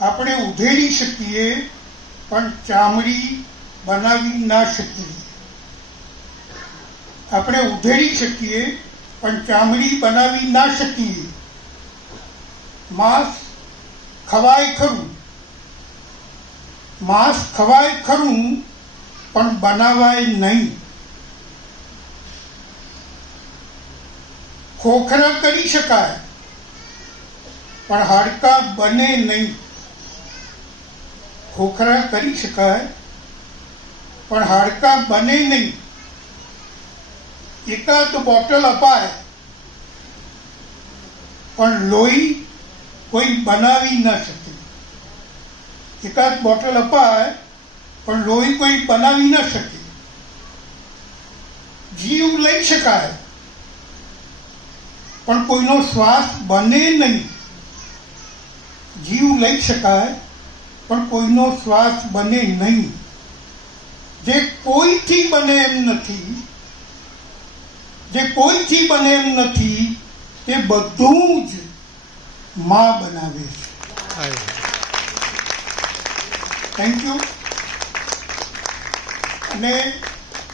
આપણે ઉધેડી શકીએ પણ ચામડી બનાવી ના શકીએ. આપણે ઉધેડી શકીએ પણ ચામડી બનાવી ના શકીએ. માંસ ખવાય ખરું, માંસ ખવાય ખરું પણ બનાવાય નહીં. ખોખરા કરી શકાય પણ હાડકાં બને નહીં. ખોખરા કરી શકાય પણ હાડકાં બને નહીં. એકાદ બોટલ અપાય પણ લોહી કોઈ બનાવી ન શકે. એકાદ બોટલ અપાય પણ લોહી કોઈ બનાવી ન શકે. જીવ લઈ શકાય પણ કોઈનો શ્વાસ બને નહીં. જીવ લઈ શકાય પણ કોઈનો શ્વાસ બને નહીં. જે કોઈથી બને એમ નથી, જે કોઈથી બને એમ નથી, તે બધું જ માં બનાવે છે. Thank you. અને